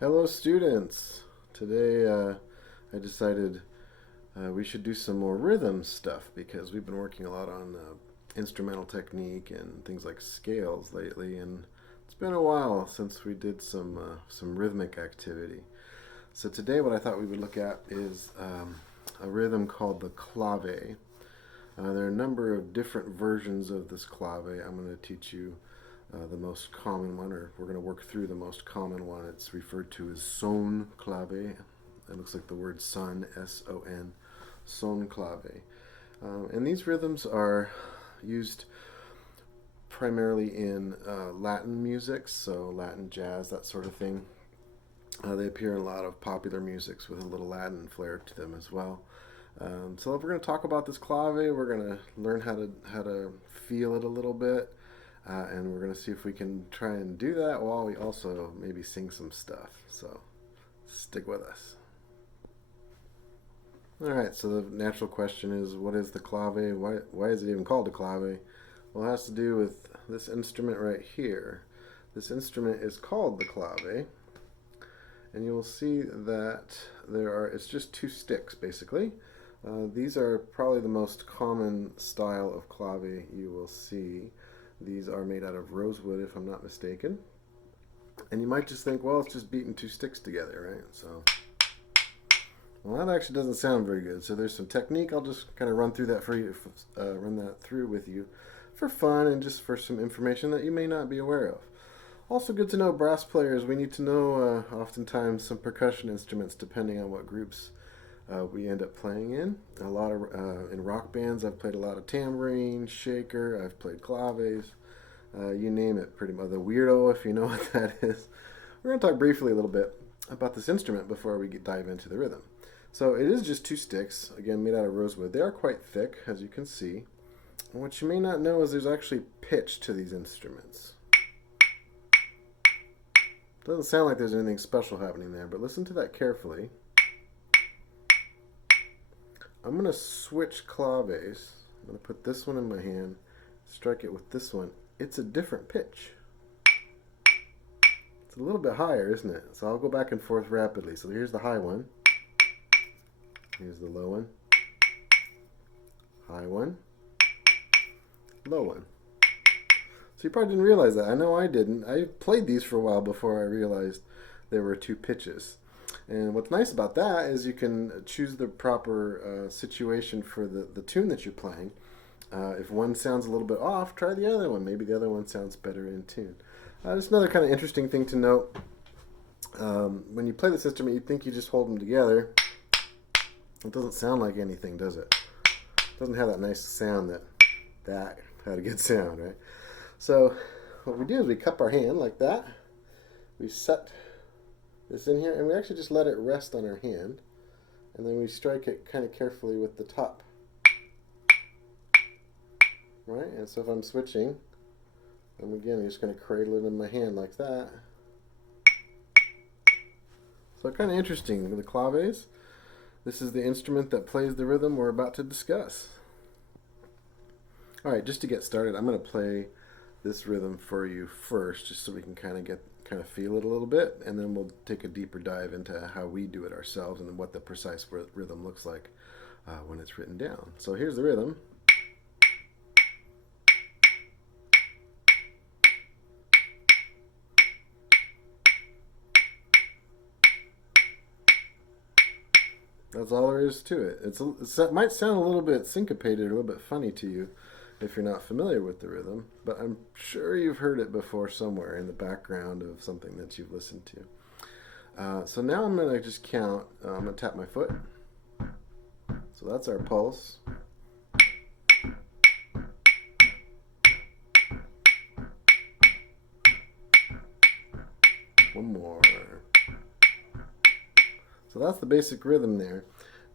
Hello, students. Today I decided we should do some more rhythm stuff because we've been working a lot on instrumental technique and things like scales lately, and it's been a while since we did some rhythmic activity. So today, what I thought we would look at is a rhythm called the clave. There are a number of different versions of this clave. I'm going to teach you the most common one, or we're going to work through the most common one. It's referred to as son clave. It looks like the word sun, S-O-N, son clave. And these rhythms are used primarily in Latin music, so Latin jazz, that sort of thing. They appear in a lot of popular musics with a little Latin flair to them as well. So we're going to talk about this clave. We're going to learn how to feel it a little bit, and we're going to see if we can try and do that while we also maybe sing some stuff. So stick with us. All right. So the natural question is, what is the clave? Why is it even called a clave? Well, it has to do with this instrument right here. This instrument is called the clave, and you'll see that it's just two sticks basically. These are probably the most common style of clave you will see. These are made out of rosewood, if I'm not mistaken. And you might just think, well, it's just beating two sticks together, right? Well, that actually doesn't sound very good. So there's some technique. I'll just kind of run through that for you, run that through with you, for fun and just for some information that you may not be aware of. Also, good to know brass players. We need to know oftentimes some percussion instruments depending on what groups we end up playing in. A lot of in rock bands, I've played a lot of tambourine, shaker. I've played claves. You name it, pretty much. The weirdo, if you know what that is. We're going to talk briefly a little bit about this instrument before we dive into the rhythm. So it is just two sticks, again made out of rosewood. They are quite thick, as you can see. And what you may not know is there's actually pitch to these instruments. Doesn't sound like there's anything special happening there, but listen to that carefully. I'm going to switch claves. I'm going to put this one in my hand, strike it with this one. It's a different pitch. It's a little bit higher, isn't it? So I'll go back and forth rapidly. So here's the high one. Here's the low one. High one. Low one. So you probably didn't realize that. I know I didn't. I played these for a while before I realized there were two pitches. And what's nice about that is you can choose the proper situation for the tune that you're playing. If one sounds a little bit off, try the other one. Maybe the other one sounds better in tune. Just another kind of interesting thing to note. When you play this instrument, you think you just hold them together. It doesn't sound like anything, does it? It doesn't have that nice sound that had a good sound, right? So what we do is we cup our hand like that. We set this in here, and we actually just let it rest on our hand, and then we strike it kind of carefully with the top. Right? And so if I'm switching, I'm just going to cradle it in my hand like that. So kind of interesting, the claves. This is the instrument that plays the rhythm we're about to discuss. All right, just to get started, I'm going to play this rhythm for you first, just so we can kind of feel it a little bit, and then we'll take a deeper dive into how we do it ourselves and what the precise rhythm looks like when it's written down. So here's the rhythm. That's all there is to it. It might sound a little bit syncopated or a little bit funny to you if you're not familiar with the rhythm, but I'm sure you've heard it before somewhere in the background of something that you've listened to. So now I'm going to just count. I'm going to tap my foot. So that's our pulse. One more. So that's the basic rhythm there.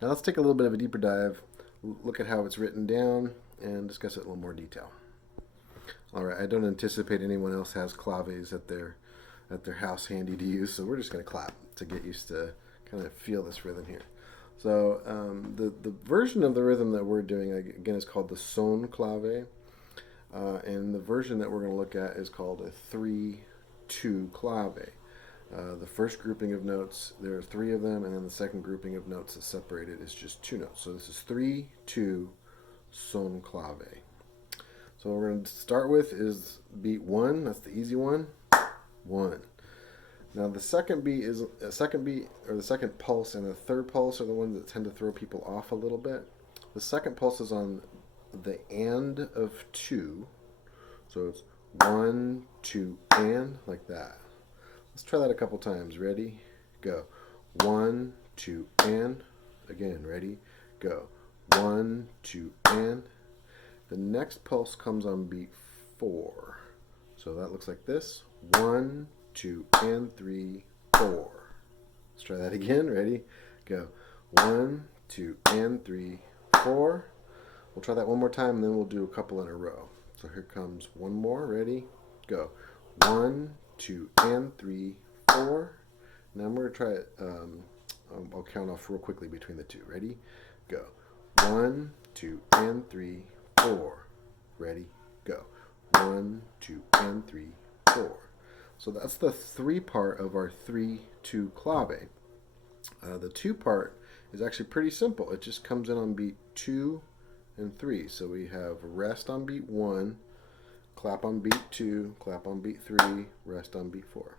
Now let's take a little bit of a deeper dive, look at how it's written down, and discuss it in a little more detail. All right, I don't anticipate anyone else has claves at their house handy to use, so we're just going to clap to get used to kind of feel this rhythm here. So the version of the rhythm that we're doing, again, is called the son clave, and the version that we're going to look at is called a 3-2 clave. The first grouping of notes, there are three of them, and then the second grouping of notes that's separated is just two notes. So this is 3, 2, son clave. So what we're going to start with is beat 1. That's the easy one. 1. Now the second beat is a second beat, or the second pulse, and the third pulse are the ones that tend to throw people off a little bit. The second pulse is on the and of 2. So it's 1, 2, and, like that. Let's try that a couple times. Ready? Go. 1, 2, and. Again, ready? Go. 1, 2, and. The next pulse comes on beat 4. So that looks like this. 1, 2, and 3, 4. Let's try that again. Ready? Go. 1, 2, and 3, 4. We'll try that one more time, and then we'll do a couple in a row. So here comes one more. Ready? Go. 1, 2, and 3, 4. Now I'm going to try it. I'll count off real quickly between the two. Ready? Go. 1, 2, and 3, 4. Ready? Go. 1, 2, and 3, 4. So that's the 3 part of our 3-2 clave. The 2 part is actually pretty simple. It just comes in on beat 2 and 3. So we have rest on beat 1, clap on beat 2, clap on beat 3, rest on beat 4.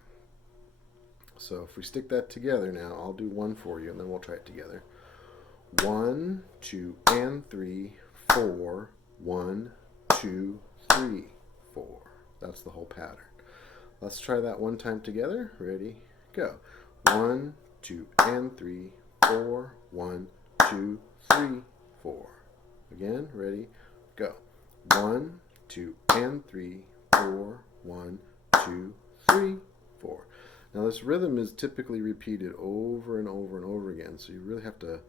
So if we stick that together now, I'll do 1 for you, and then we'll try it together. 1, 2, and 3, 4. 1, 2, 3, 4. That's the whole pattern. Let's try that one time together. Ready? Go. 1, 2, and 3, 4. 1, 2, 3, 4. Again, ready? Go. 1, 2, and 3, 4. 1, 2, 3, 4. Now this rhythm is typically repeated over and over and over again, so you really have to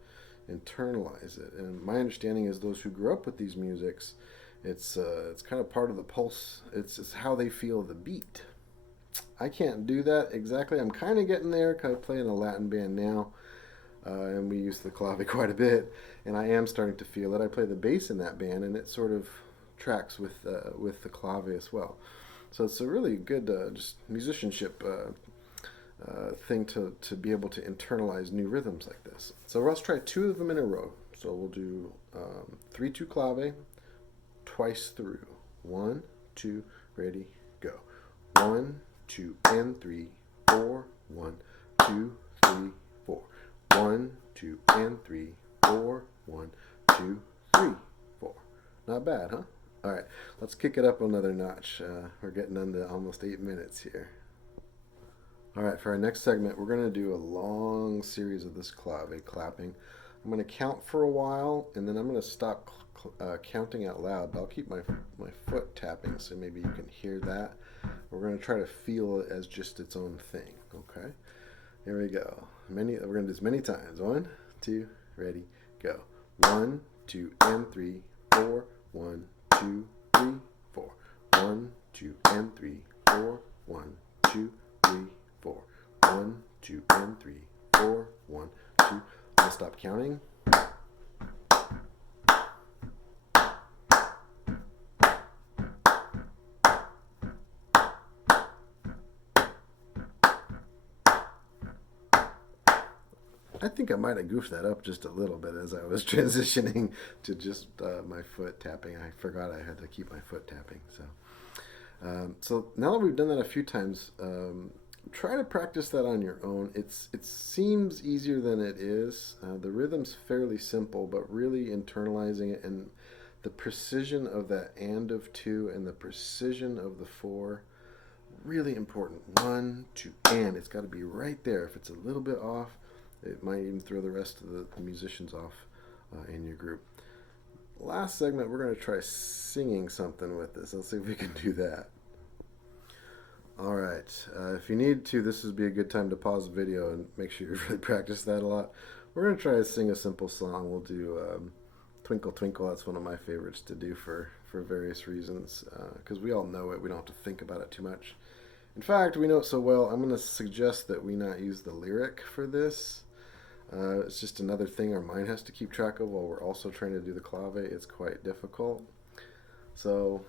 internalize it. And my understanding is those who grew up with these musics, it's kind of part of the pulse. It's how they feel the beat. I can't do that exactly. I'm kind of getting there because I play in a Latin band now, and we use the clave quite a bit, and I am starting to feel it. I play the bass in that band, and it sort of tracks with the clave as well. So it's a really good just musicianship thing to be able to internalize new rhythms like this. So let's try 2 of them in a row. So we'll do 3-2 clave twice through. 1, 2, ready, go. 1, 2, and 3, 4. 1, 2, 3, 4. 1, 2, and 3, 4. 1, 2, 3, 4. Not bad, huh? All right, let's kick it up another notch. We're getting into almost 8 minutes here. All right, for our next segment, we're going to do a long series of this clave clapping. I'm going to count for a while, and then I'm going to stop counting out loud, but I'll keep my foot tapping so maybe you can hear that. We're going to try to feel it as just its own thing, okay? Here we go. We're going to do this many times. 1, 2, ready, go. 1, 2, and 3, 4. 1, 2, 3, 4. 1, 2, and 3, 4. 1, 2, 3, 4. 1, 2, and 3, 4. 1, 2. I'll stop counting. I think I might have goofed that up just a little bit as I was transitioning to just my foot tapping. I forgot I had to keep my foot tapping. So now that we've done that a few times, try to practice that on your own. It seems easier than it is. The rhythm's fairly simple, but really internalizing it and the precision of that and of 2 and the precision of the 4, really important. 1, 2, and it's got to be right there. If it's a little bit off, it might even throw the rest of the musicians off in your group. Last segment, we're going to try singing something with this. Let's see if we can do that. All right. If you need to, this would be a good time to pause the video and make sure you really practice that a lot. We're going to try to sing a simple song. We'll do Twinkle Twinkle. That's one of my favorites to do for various reasons, because we all know it. We don't have to think about it too much. In fact, we know it so well, I'm going to suggest that we not use the lyric for this. It's just another thing our mind has to keep track of while we're also trying to do the clave. It's quite difficult. So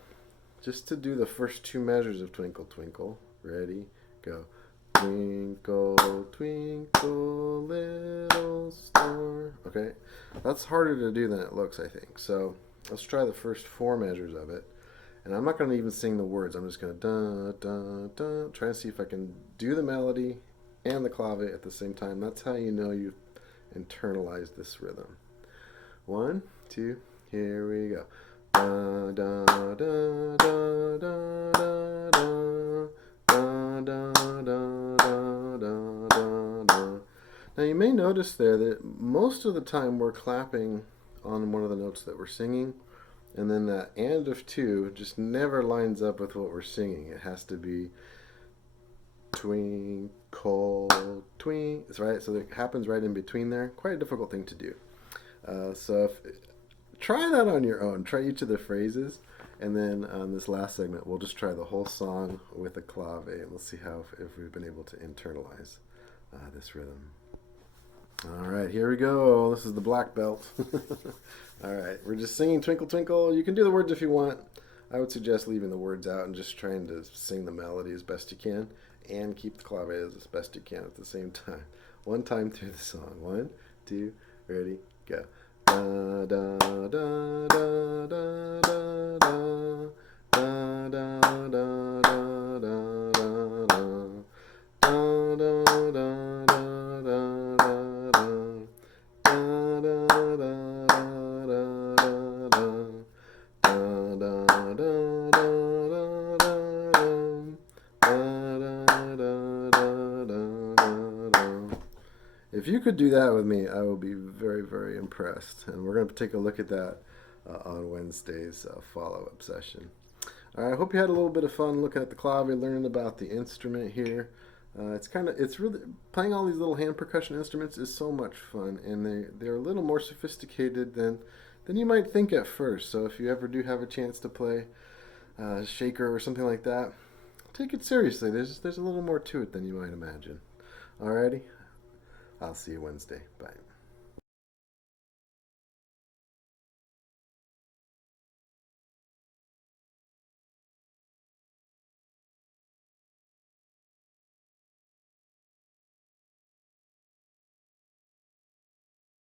just to do the first 2 measures of Twinkle Twinkle, ready, go. Twinkle, twinkle, little star. Okay, that's harder to do than it looks, I think. So let's try the first four measures of it. And I'm not going to even sing the words. I'm just going to da, da, da, try and see if I can do the melody and the clave at the same time. That's how you know you've internalized this rhythm. 1, 2, here we go. Da, da, da, da, da, da, da. Da, da, da, da, da, da, da. Now you may notice there that most of the time we're clapping on one of the notes that we're singing, and then that and of two just never lines up with what we're singing. It has to be twinkle, twink, right? So it happens right in between there. Quite a difficult thing to do. Try that on your own. Try each of the phrases, and then on this last segment, we'll just try the whole song with a clave, and we'll see how if we've been able to internalize this rhythm. All right, here we go. This is the black belt. All right, we're just singing Twinkle Twinkle. You can do the words if you want. I would suggest leaving the words out and just trying to sing the melody as best you can and keep the clave as best you can at the same time. One time through the song. 1, 2, ready, go. Da da da da da da da da da da da da da If you could do that with me, I will be very, very impressed. And we're going to take a look at that on Wednesday's follow-up session. All right, I hope you had a little bit of fun looking at the clave, learning about the instrument here. It's really, playing all these little hand percussion instruments is so much fun, and they're a little more sophisticated than you might think at first. So if you ever do have a chance to play shaker or something like that, take it seriously. There's a little more to it than you might imagine. Alrighty, I'll see you Wednesday. Bye.